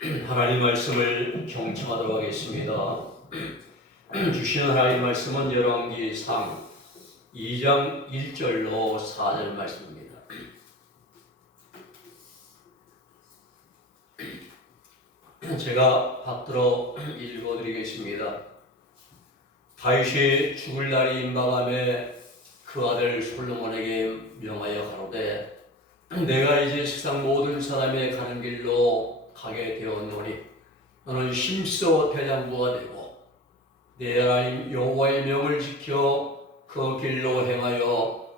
하나님 말씀을 경청하도록 하겠습니다. 주시는 하나님 말씀은 열왕기상 2장 1절로 4절 말씀입니다. 제가 받들어 읽어드리겠습니다. 다윗이 죽을 날이 임박함에 그 아들 솔로몬에게 명하여 가로되 내가 이제 세상 모든 사람의 가는 길로 가게 되었노니 너는 힘써 대장부가 되고 내 하나님 여호와의 명을 지켜 그 길로 행하여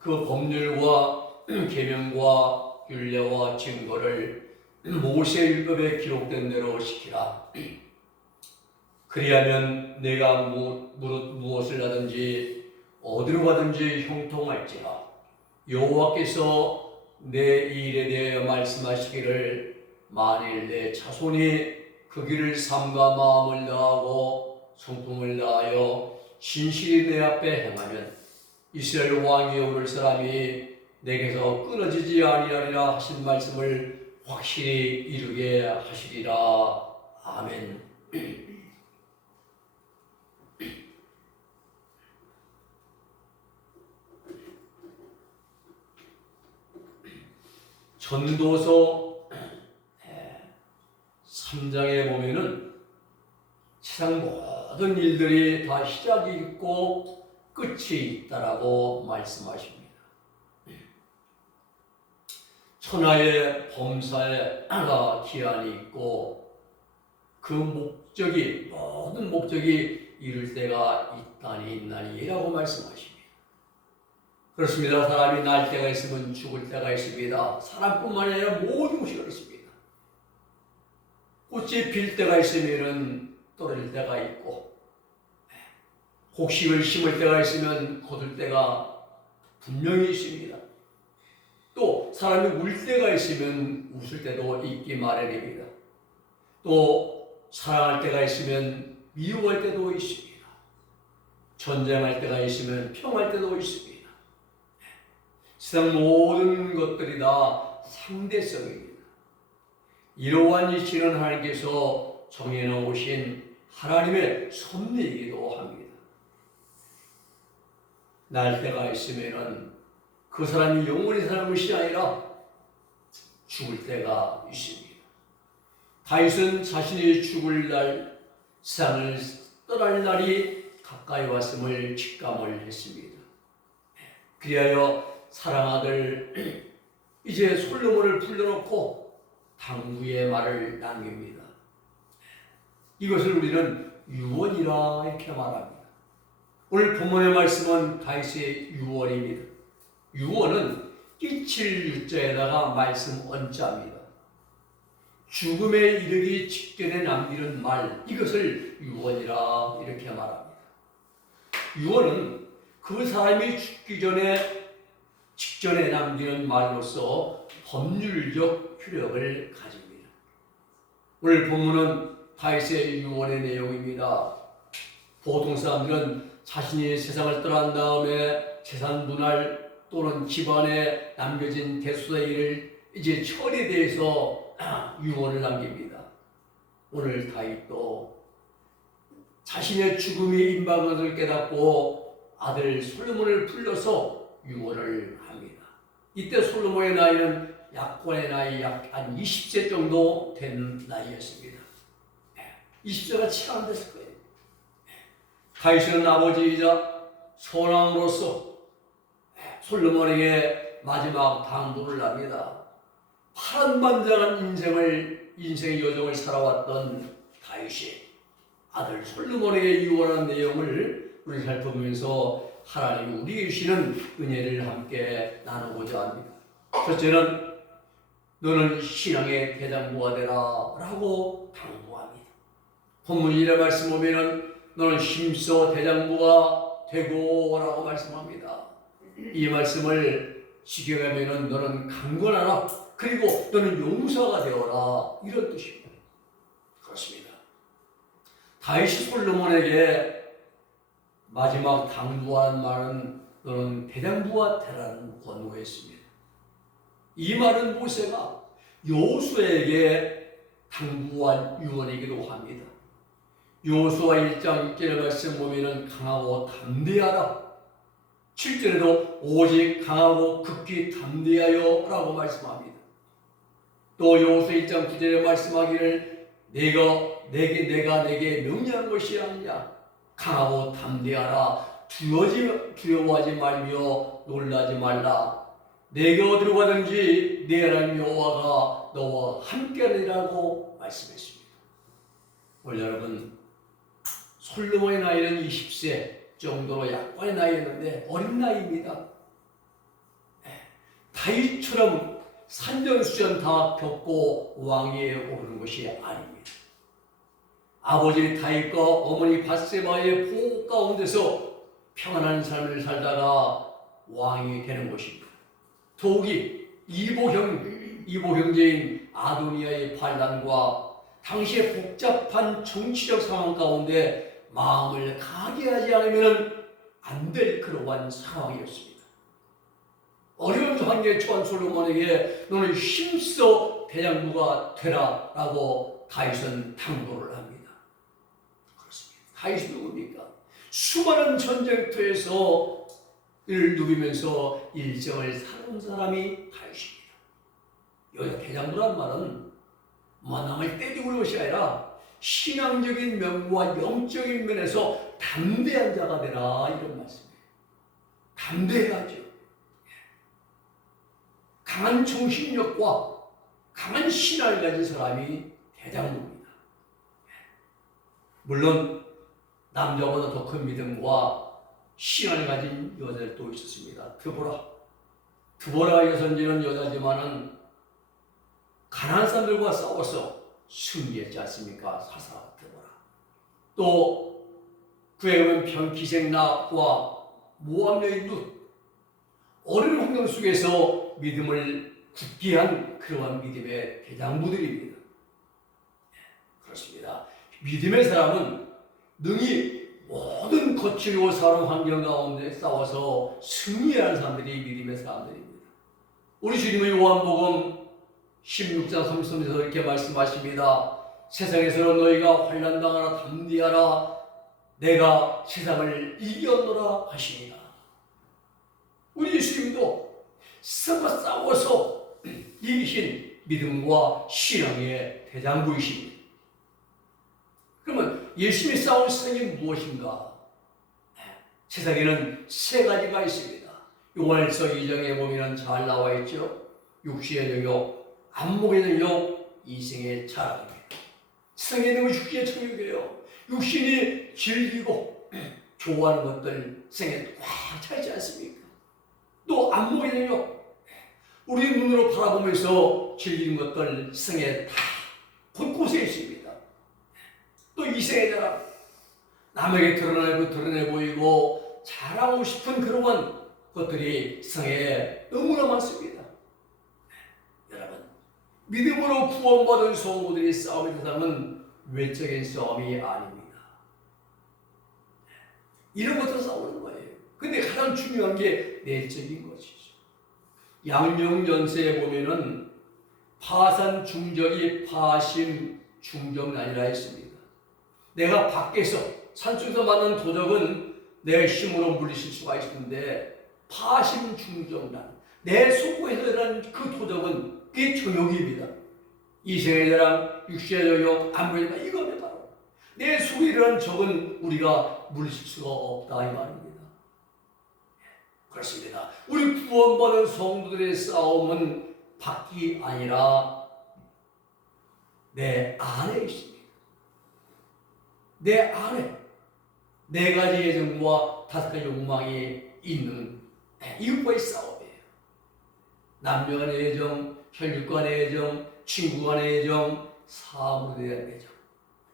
그 법률과 계명과 율례와 증거를 모세 율법에 기록된 대로 지키라. 그리하면 내가 무엇을 하든지 어디로 가든지 형통할지라. 여호와께서 내 일에 대하여 말씀하시기를 만일 내 자손이 그 길을 삼가 마음을 다하고 성품을 다하여 신실히 내 앞에 행하면 이스라엘 왕이 오를 사람이 내게서 끊어지지 아니하리라 하신 말씀을 확실히 이루게 하시리라. 아멘. 전도서 3장에 보면은 세상 모든 일들이 다 시작이 있고 끝이 있다라고 말씀하십니다. 천하의 범사가 기한이 있고 그 목적이 모든 목적이 이룰 때가 있다니 있나니라고 말씀하십니다. 그렇습니다. 사람이 날 때가 있으면 죽을 때가 있습니다. 사람뿐만 아니라 모든 것이 그렇습니다. 꽃이 필 때가 있으면 떨어질 때가 있고 곡식을 심을 때가 있으면 거둘 때가 분명히 있습니다. 또 사람이 울 때가 있으면 웃을 때도 있기 마련입니다. 또 사랑할 때가 있으면 미워할 때도 있습니다. 전쟁할 때가 있으면 평할 때도 있습니다. 세상 모든 것들이 다 상대성입니다. 이러한 이치는 하나님께서 정해놓으신 하나님의 섭리이기도 합니다. 날 때가 있으면 그 사람이 영원히 사는 것이 아니라 죽을 때가 있습니다. 다윗은 자신이 죽을 날, 세상을 떠날 날이 가까이 왔음을 직감을 했습니다. 그리하여 사랑아들 이제 솔로몬을 불러놓고 당부의 말을 남깁니다. 이것을 우리는 유언이라 이렇게 말합니다. 오늘 본문의 말씀은 다윗의 유언입니다. 유언은 끼칠 유자에다가 말씀 언자입니다. 죽음에 이르기 직전에 남기는 말, 이것을 유언이라 이렇게 말합니다. 유언은 그 사람이 죽기 직전에 남기는 말로서 법률적 효력을 가집니다. 오늘 본문은 다윗의 유언의 내용입니다. 보통 사람들은 자신이 세상을 떠난 다음에 재산 분할 또는 집안에 남겨진 대수의 일을 이제 처리돼서 유언을 남깁니다. 오늘 다윗도 자신의 죽음이 임박한 것을 깨닫고 아들 솔로몬을 불러서 유언을 합니다. 이때 솔로몬의 나이는 약혼의 나이 약 한 20세 정도 된 나이였습니다. 20세가 채 안 됐을 거예요. 다윗은 아버지이자 선왕으로서 솔로몬에게 마지막 당부를 합니다. 파란만장한 인생의 여정을 살아왔던 다윗이 아들 솔로몬에게 유언한 내용을 우리 살펴보면서 하나님 우리에게 주시는 은혜를 함께 나누고자 합니다. 첫째는 너는 신앙의 대장부가 되라 라고 당부합니다. 본문 1의 말씀 보면 너는 힘써 대장부가 되고 라고 말씀합니다. 이 말씀을 지켜가면 너는 강건하라, 그리고 너는 용사가 되어라, 이런 뜻입니다. 그렇습니다. 다윗이 솔로몬에게 마지막 당부한 말은 너는 대장부가 되라는 권고했습니다. 이 말은 모세가 여호수아에게 당부한 유언이기도 합니다. 여호수아 1장 6절의 말씀 보면은 강하고 담대하라. 7절에도 오직 강하고 극히 담대하여 라고 말씀합니다. 또 여호수아 1장 9절에 말씀하기를 내가 내게 명령한 것이 아니냐. 강하고 담대하라. 두려워하지 말며 놀라지 말라. 내가 어디로 가든지 내 하나님 여호와가 너와 함께하리라고 말씀했습니다. 오늘 여러분, 솔로몬의 나이는 20세 정도로 약간의 나이였는데 어린 나이입니다. 다윗처럼 산전수전 다 겪고 왕위에 오르는 것이 아닙니다. 아버지 다윗과 어머니 밧세바의 보호 가운데서 평안한 삶을 살다가 왕이 되는 것입니다. 더욱이 이보 형제인 아도니아의 반란과 당시의 복잡한 정치적 상황 가운데 마음을 가게 하지 않으면 안 될 그러한 상황이었습니다. 어려운 환경에 처한 솔로몬에게 너는 힘써 대장부가 되라 라고 다윗은 당부를 합니다. 그렇습니다. 다윗이 누굽니까? 수많은 전쟁터에서 을 누비면서 일정을 살아온 사람이 다윗입니다. 여기서 대장부란 말은 남을 때리고 그런 것이 아니라 신앙적인 면과 영적인 면에서 담대한 자가 되라 이런 말씀이에요. 담대해야죠. 강한 정신력과 강한 신앙을 가진 사람이 대장부입니다. 물론 남자보다 더 큰 믿음과 신앙을 가진 여자들도 있었습니다. 드보라 여선지는 여자지만은 가난한 사람들과 싸워서 승리했지 않습니까? 사사 드보라. 또 그에 보면 변기생 나와 모압 여인 룻, 어려운 환경 속에서 믿음을 굳게 한 그러한 믿음의 대장부들입니다. 그렇습니다. 믿음의 사람은 능히 모든 거칠고 사람 환경 가운데 싸워서 승리하는 사람들이 믿음의 사람들입니다. 우리 주님의 요한복음 16장 33절에서 이렇게 말씀하십니다. 세상에서는 너희가 환난당하나 담대하라. 내가 세상을 이겼노라 하시니라. 우리 예수님도 세상과 싸워서 이기신 믿음과 신앙의 대장부이십니다. 그러면 예수님이 싸운 세상이 무엇인가? 세상에는 세 가지가 있습니다. 요한일서 2장에 보면 잘 나와 있죠. 육신의 영역, 안목의 영역, 이생의 자랑입니다. 세상에 있는 건 육신의 정욕이에요. 육신이 즐기고 좋아하는 것들 생에 꽉 차있지 않습니까? 또 안목의 영역, 우리 눈으로 바라보면서 즐기는 것들 생에 다 곳곳에 있습니다. 또 이생의 자랑, 남에게 드러내 보이고 자랑하고 싶은 그러한 것들이 세상에 너무나 많습니다. 여러분, 믿음으로 구원받은 성도들이 싸움의 대상은 외적인 싸움이 아닙니다. 이런 것도 싸우는 거예요. 근데 가장 중요한 게 내적인 것이죠. 양명연세에 보면은 파산 중적이 파심 중적난이라 했습니다. 내가 밖에서 산속에서 맞는 도적은 내 힘으로 물리칠 수가 있는데 파심 중적난, 내 속에서 일어난 그 도적은 그게 정욕입니다. 이생의 자랑, 육신의 정욕, 안목의 자랑, 이겁니다. 바로 내 속에 일어난 적은 우리가 물리칠 수가 없다 이 말입니다. 그렇습니다. 우리 구원받은 성도들의 싸움은 밖이 아니라 내 안에 있습니다. 내 안에 네 가지 예정과 다섯 가지 욕망이 있는 이것과의 싸움이에요. 남녀 간의 예정, 혈육 간의 예정, 친구 간의 예정, 사물에 대한 예정,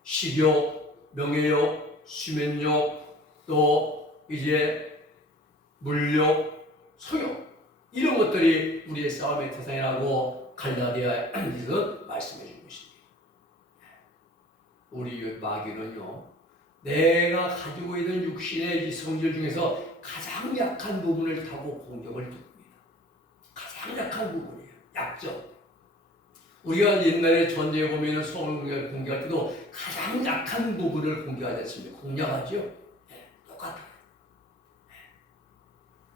식욕, 명예욕, 수면욕, 또 이제 물욕, 소욕, 이런 것들이 우리의 싸움의 대상이라고 갈라디아에서 말씀해 주고 있습니다. 우리 마귀는요, 내가 가지고 있는 육신의 이 성질 중에서 가장 약한 부분을 타고 공격을 줍니다. 가장 약한 부분이에요. 약점. 우리가 옛날에 전제에 보면 소원을 공개할 때도 가장 약한 부분을 공개하지 않습니까? 공략하죠? 네, 똑같아요.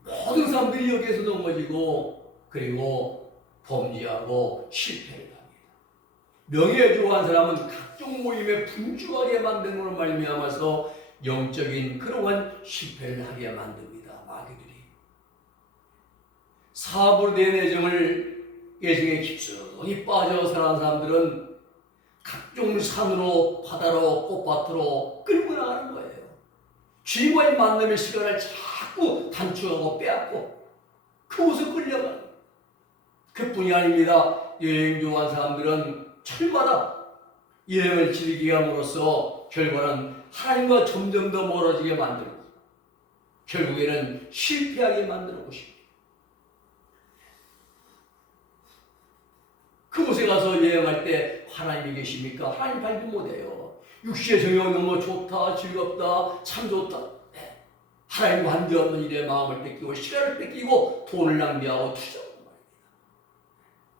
네. 모든 사람들이 여기에서 넘어지고 그리고 범죄하고 실패를 합니다. 명예에 좋아한 사람은 각종 모임에 분주하게 만드는 걸로 말미암아서 영적인 그러한 실패를 하게 만듭니다. 마귀들이. 사업으로 된 애정에 깊숙이 빠져 살아가는 사람들은 각종 산으로 바다로 꽃밭으로 끌고 나가는 거예요. 주님과의 만남의 시간을 자꾸 단축하고 빼앗고 그곳에 끌려가는 거예요. 그뿐이 아닙니다. 여행 좋아하는 사람들은 철마다 여행을 즐기게 함으로써 결과는 하나님과 점점 더 멀어지게 만들고 결국에는 실패하게 만드는 것입니다. 그곳에 가서 여행할 때 하나님이 계십니까? 하나님 발견 못해요. 육신의 정욕 너무 좋다, 즐겁다, 참 좋다. 네. 하나님과 관계없는 일에 마음을 뺏기고 시간을 뺏기고 돈을 낭비하고 투자하고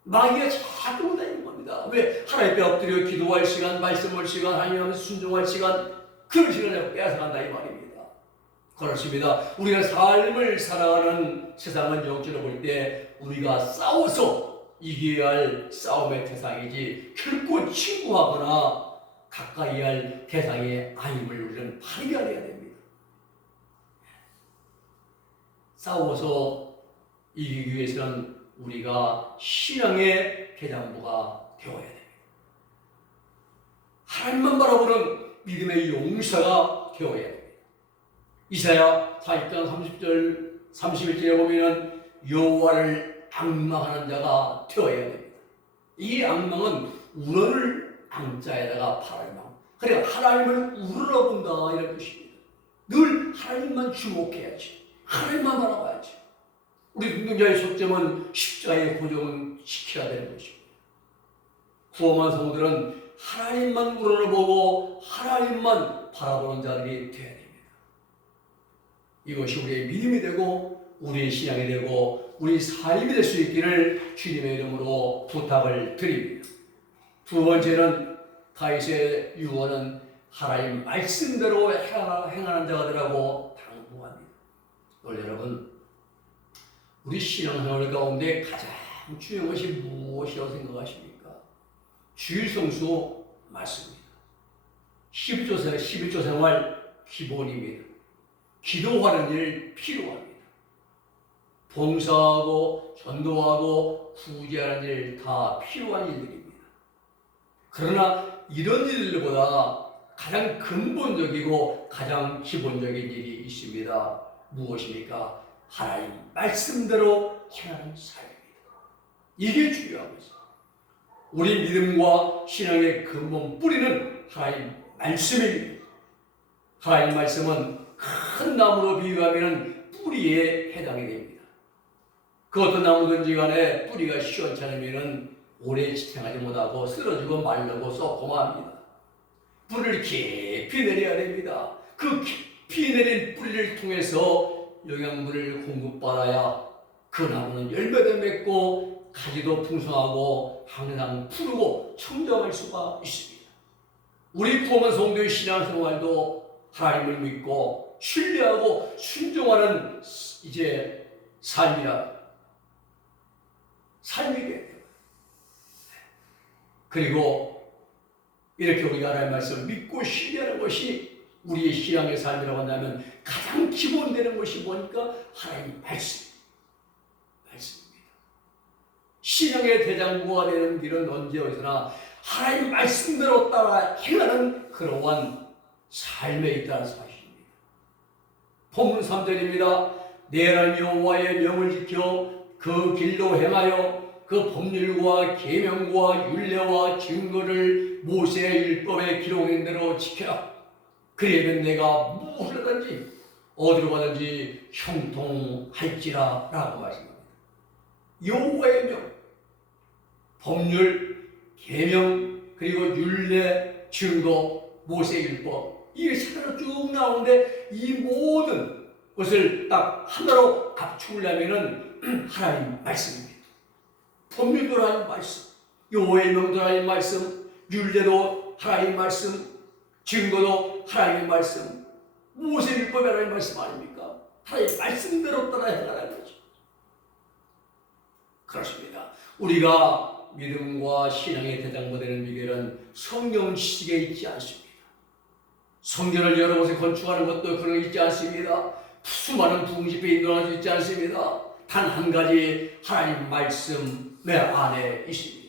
말입니다. 마귀가 자꾸 다니는 겁니다. 왜? 하나님 앞에 엎드려 기도할 시간, 말씀할 시간, 하나님 앞에 순종할 시간, 그런 시간을 빼앗아간다 이 말입니다. 그렇습니다. 우리가 삶을 살아가는 세상은 영적으로 볼 때 우리가 싸워서 이겨야 할 싸움의 대상이지 결코 친구하거나 가까이 할 대상의 아님을 우리는 발견해야 됩니다. 싸워서 이기기 위해서는 우리가 신앙의 대장부가 되어야 됩니다. 하나님만 바라보는 믿음의 용사가 되어야 됩니다. 이사야 40장 30절 31절에 보면 여호와를 앙망하는 자가 되어야 됩니다. 이 앙망은 우러를 앙자에다가 팔알망. 그래 하나님을 우러러본다 이런 뜻입니다. 늘 하나님만 주목해야지. 하나님만 바라봐야지. 우리 운동자의 초점은 십자가의 고정은 지켜야 되는 것입니다. 구원한 성도들은 하나님만 우러러보고 하나님만 바라보는 자들이 되어야 됩니다. 이것이 우리의 믿음이 되고 우리의 신앙이 되고 우리 삶이 될 수 있기를 주님의 이름으로 부탁을 드립니다. 두 번째는 다윗의 유언은 하나님 말씀대로 행하는 자들하고 당부합니다. 여러분, 우리 신앙생활 가운데 가장 중요한 것이 무엇이라고 생각하십니까? 주일 성수 맞습니다. 11조 생활 기본입니다. 기도하는 일 필요합니다. 봉사하고 전도하고 구제하는 일 다 필요한 일들입니다. 그러나 이런 일들보다 가장 근본적이고 가장 기본적인 일이 있습니다. 무엇입니까? 하나님 말씀대로 행하는 삶입니다. 이게 중요한 것입니다. 우리 믿음과 신앙의 근본 뿌리는 하나님 말씀입니다. 하나님 말씀은 큰 나무로 비유하면 뿌리에 해당이 됩니다. 그 어떤 나무든지 간에 뿌리가 시원찮으면 오래 지탱하지 못하고 쓰러지고 말르고 썩고 맙니다. 뿌리를 깊이 내려야 됩니다. 그 깊이 내린 뿌리를 통해서 영양분을 공급받아야 그 나무는 열매도 맺고 가지도 풍성하고 항상 푸르고 청정할 수가 있습니다. 우리 구원한 성도의 신앙생활도 하나님을 믿고 신뢰하고 순종하는 이제 삶이 돼요. 그리고 이렇게 우리가 하나님의 말씀을 믿고 신뢰하는 것이 우리의 신앙의 삶이라고 한다면 가장 기본되는 것이 뭐니까? 하나님 말씀입니다. 신앙의 대장부가 되는 길은 언제 어디서나 하나님 말씀대로 따라 행하는 그러한 삶에 있다는 사실입니다. 본문 3절입니다. 내 하나님 여호와의 명을 지켜 그 길로 행하여 그 법률과 계명과 율례와 증거를 모세의 율법에 기록한 대로 지켜라. 그러면 내가 무엇을 하든지 어디로 가든지 형통할지라 라고 말씀합니다. 여호와의 명, 법률, 계명, 그리고 율례, 증거, 모세의 율법 이게 하나로 쭉 나오는데 이 모든 것을 딱 하나로 압축하려면은 하나님 말씀입니다. 법률도 하나님 말씀, 여호와의 명도 하나님 말씀, 율례도 하나님 말씀, 증거도 하나님의 말씀, 모세 율법이 하나님 말씀 아닙니까? 하나님 말씀대로 따라 행하라는 거죠. 그렇습니다. 우리가 믿음과 신앙의 대장부 되는 비결은 성경 지식에 있지 않습니다. 성전을 여러 곳에 건축하는 것도 그런 게 있지 않습니다. 수많은 부흥집회에 인도할 수 있지 않습니다. 단 한 가지 하나님 말씀 내 안에 있습니다.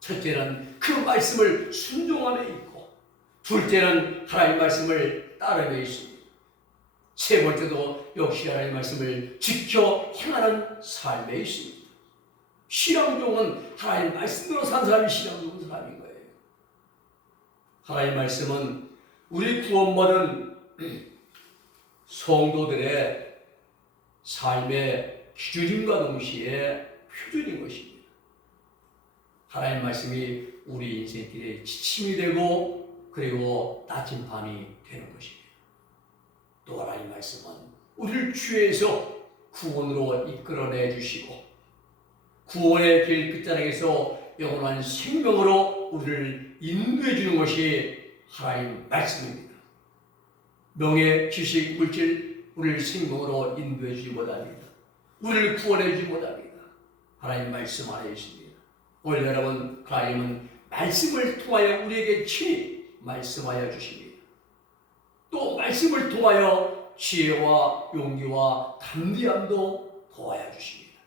첫째는 그 말씀을 순종함에 있고, 둘째는 하나님 말씀을 따름에 있습니다. 세 번째도 역시 하나님 말씀을 지켜 행하는 삶에 있습니다. 신앙종은 하나님 말씀대로 산 사람이 신앙종은 사람인 거예요. 하나님 말씀은 우리 구원받은 성도들의 삶의 기준임과 동시에 표준인 것입니다. 하나님 말씀이 우리 인생길에 지침이 되고 그리고 나침반이 되는 것입니다. 또 하나님 말씀은 우리를 죄에서 구원으로 이끌어내 주시고 구원의 길 끝자락에서 영원한 생명으로 우리를 인도해 주는 것이 하나님 말씀입니다. 명예, 지식, 물질 우리를 생명으로 인도해 주지 못합니다. 우리를 구원해 주지 못합니다. 하나님 말씀 안에 있습니다. 오늘 여러분, 하나님은 말씀을 통하여 우리에게 친히 말씀하여 주십니다. 또 말씀을 통하여 지혜와 용기와 담대함도 도와여 주십니다.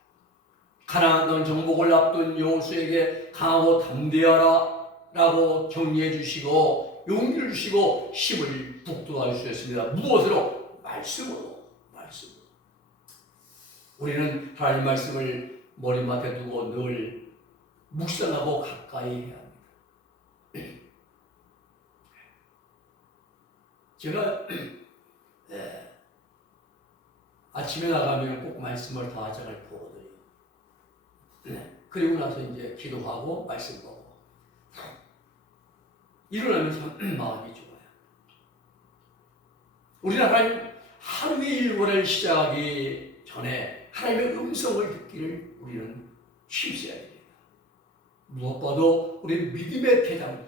가나안 땅 정복을 앞둔 여호수아에게 강하고 담대하라 라고 격려해 주시고 용기를 주시고 힘을 북돋아 주셨습니다. 무엇으로? 말씀으로. 우리는 하나님 말씀을 머리맡에 두고 늘 묵상하고 가까이 해야 합니다. 제가 아침에 나가면 꼭 말씀을 다 잘 보거든요. 그리고 나서 이제 기도하고 말씀 보고 일어나면 참 마음이 좋아요. 우리는 하나님 하루의 일과를 시작하기 전에 하나님의 음성을 듣기를 우리는 힘써야 됩니다. 무엇보다도 우리 믿음의 대장부,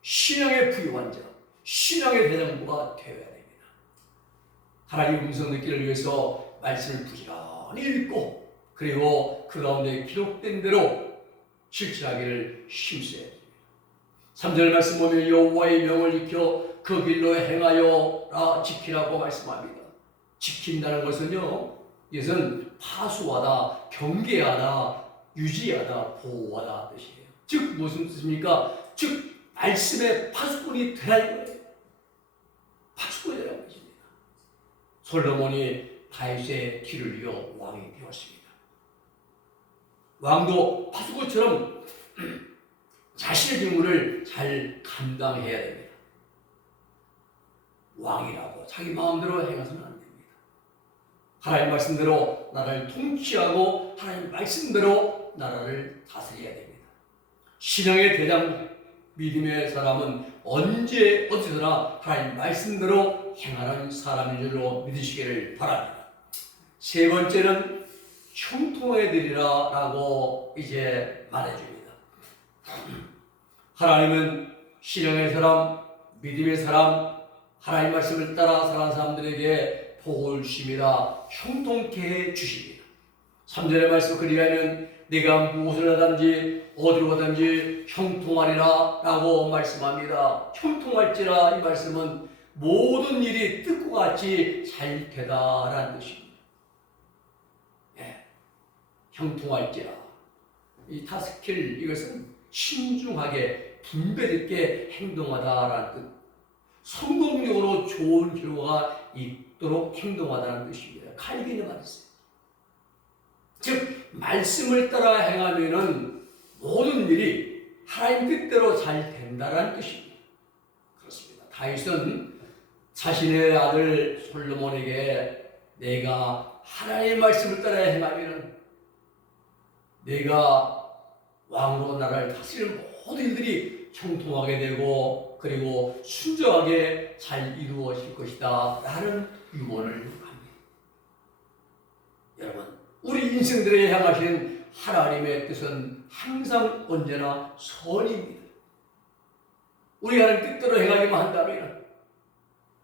신앙의 부유한 자, 신앙의 대장부가 되어야 됩니다. 하나님의 음성 듣기를 위해서 말씀을 부지런히 읽고 그리고 그 가운데 기록된 대로 실천하기를 힘써야 됩니다. 3절 말씀 보면 여호와의 명을 지켜 그 길로 행하여라 지키라고 말씀합니다. 지킨다는 것은요, 이것은 파수하다, 경계하다, 유지하다, 보호하다 뜻이에요. 즉 무슨 뜻입니까? 즉 말씀의 파수꾼이 되라는 거예요. 파수꾼이 되라는 것입니다. 솔로몬이 다윗의 뒤를 이어 왕이 되었습니다. 왕도 파수꾼처럼 자신의 직무를 잘 감당해야 됩니다. 왕이라고 자기 마음대로 행해서는 안 됩니다. 하나님 말씀대로 나라를 통치하고 하나님 말씀대로 나라를 다스려야 됩니다. 신앙의 대장, 믿음의 사람은 언제 어디서나 하나님 말씀대로 행하는 사람인 줄로 믿으시기를 바랍니다. 세 번째는 형통해 드리라 라고 이제 말해줍니다. 하나님은 신앙의 사람, 믿음의 사람, 하나님 말씀을 따라 사는 사람들에게 복을 주십니다. 형통케 해 주십니다. 3절의 말씀 그리하면 내가 무엇을 하든지 어디로 가든지 형통하리라 라고 말씀합니다. 형통할지라 이 말씀은 모든 일이 뜻과 같이 잘 되다라는 뜻입니다. 형통할지라. 이 타스킬 이것은 신중하게 분별 있게 행동하다라는 뜻. 성공적으로 좋은 결과가 있도록 행동하다는 뜻입니다. 칼빈이 말했어요. 즉 말씀을 따라 행하면은 모든 일이 하나님 뜻대로 잘 된다라는 뜻입니다. 그렇습니다. 다윗은 자신의 아들 솔로몬에게 내가 하나님의 말씀을 따라 행하면은 내가 왕으로 나라를 다스리는 모든 일들이 형통하게 되고 그리고 순정하게 잘 이루어질 것이다 라는 유언을 합니다. 여러분, 우리 인생들에 향하신 하나님의 뜻은 항상 언제나 선입니다. 우리가 하는 뜻대로 행하기만 한다면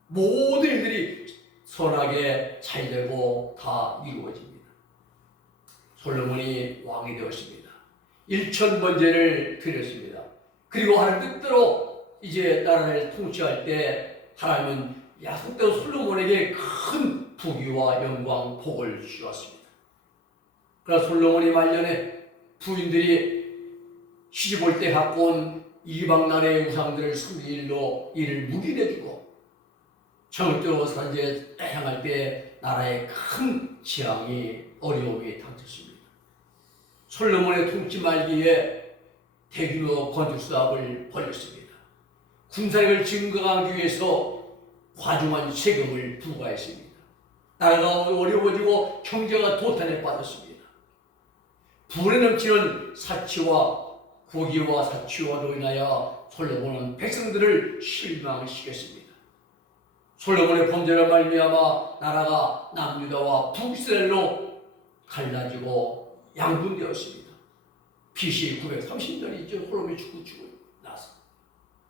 모든 일들이 선하게 잘 되고 다 이루어집니다. 솔로몬이 왕이 되었습니다. 1000번제를 드렸습니다. 그리고 하나님 뜻대로 이제 나라를 통치할 때 하나님은 약속대로 솔로몬에게 큰 부귀와 영광, 복을 주었습니다. 그러나 솔로몬이 말년에 부인들이 시집 올 때 갖고 온 이방 나라의 우상들을 섬기는 일로 이를 묵인해주고 정욕대로 산지에 향할 때 나라에 큰 재앙이 어려움이 닥쳤습니다. 솔로몬의 통치 말기에 대규모 건축 사업을 벌였습니다. 군사력을 증강하기 위해서 과중한 세금을 부과했습니다. 나라가 어려워지고 경제가 도탄에 빠졌습니다. 불에 넘치는 사치와 고기와 사치와로 인하여 솔로몬은 백성들을 실망시켰습니다. 솔로몬의 범죄로 말미암아 나라가 남유다와 북이스라엘로 갈라지고 양분되었습니다. BC 930년이죠. 솔로몬이 죽고 나서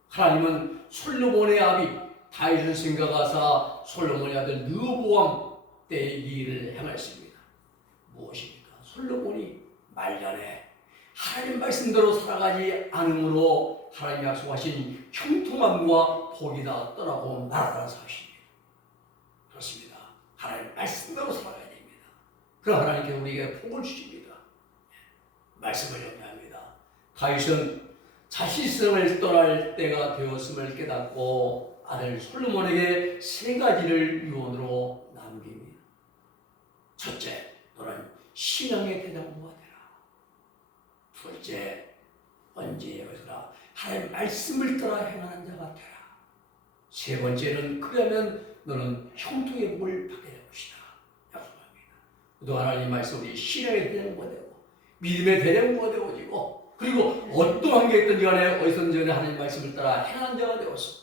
하나님은 솔로몬의 아비 다윗을 생각하사 솔로몬의 아들 르호보암 때의 일을 행하였습니다. 무엇입니까? 솔로몬이 말년에 하나님 말씀대로 살아가지 않으므로 하나님이 약속하신 형통함과 복이 다 떠나고 나라라 사십니다. 그렇습니다. 하나님 말씀대로 살아가야 됩니다. 그럼 하나님께서 우리에게 복을 주십니다. 말씀을 염려합니다. 다윗은 자신성을 떠날 때가 되었음을 깨닫고 아들 솔로몬에게 3가지를 유언으로 남깁니다. 첫째, 너는 신앙의 대장부가 되라. 둘째, 언제 여기서나 하나님의 말씀을 따라 행하는 자가 되라. 세 번째는 그러면 너는 형통의 복을 받게 될 것이다. 약속합니다. 또 하나님 말씀 우리 신앙의 대장부가 되고 믿음의 대장부가 되어지고 그리고 어떠한 게 있든지 간에 어디서든지 하나님 말씀을 따라 행하는 자가 되어서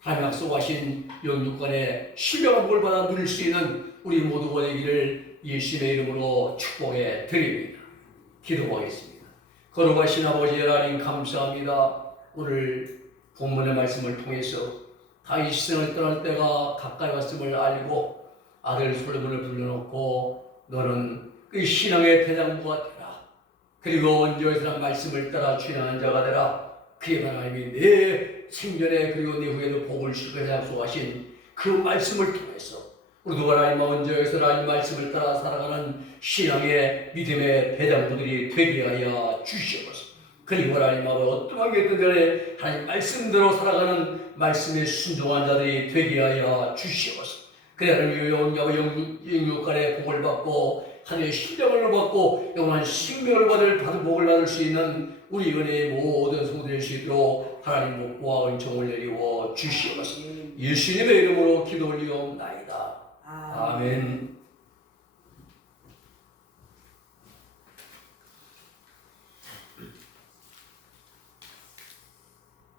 하나님 약속하신 영육간의 신령한 복을 받아 누릴 수 있는 우리 모두가 되기를 예수님의 이름으로 축복해 드립니다. 기도하겠습니다. 거룩하신 아버지 하나님 감사합니다. 오늘 본문의 말씀을 통해서 다윗이 세상을 떠날 때가 가까이 왔음을 알고 아들 솔로몬을 불러놓고 너는 그 신앙의 대장부가 되라. 그리고 언제에서나 말씀을 따라 주인하는 자가 되라. 그의 하나님이 내 생전에 그리고 내 후에도 복을 주시고 약속하신 그 말씀을 통해서 우리도 하나님 언제에서나 하나님 말씀을 따라 살아가는 신앙의 믿음의 대장부들이 되게 하여 주시옵소서. 그리고 하나님 어떠한 게 있든 하나님 말씀대로 살아가는 말씀에 순종한 자들이 되게 하여 주시옵소서. 그래 하나님 영육간의 복을 받고 하늘의 신령을 받고 영원한 생명을 받은 복을 받을 수 있는 우리 은혜의 모든 성도들 될 수 있도록 하나님 복과 은총을 내리워 주시옵소서. 예수님의 이름으로 기도 올리옵나이다. 아멘.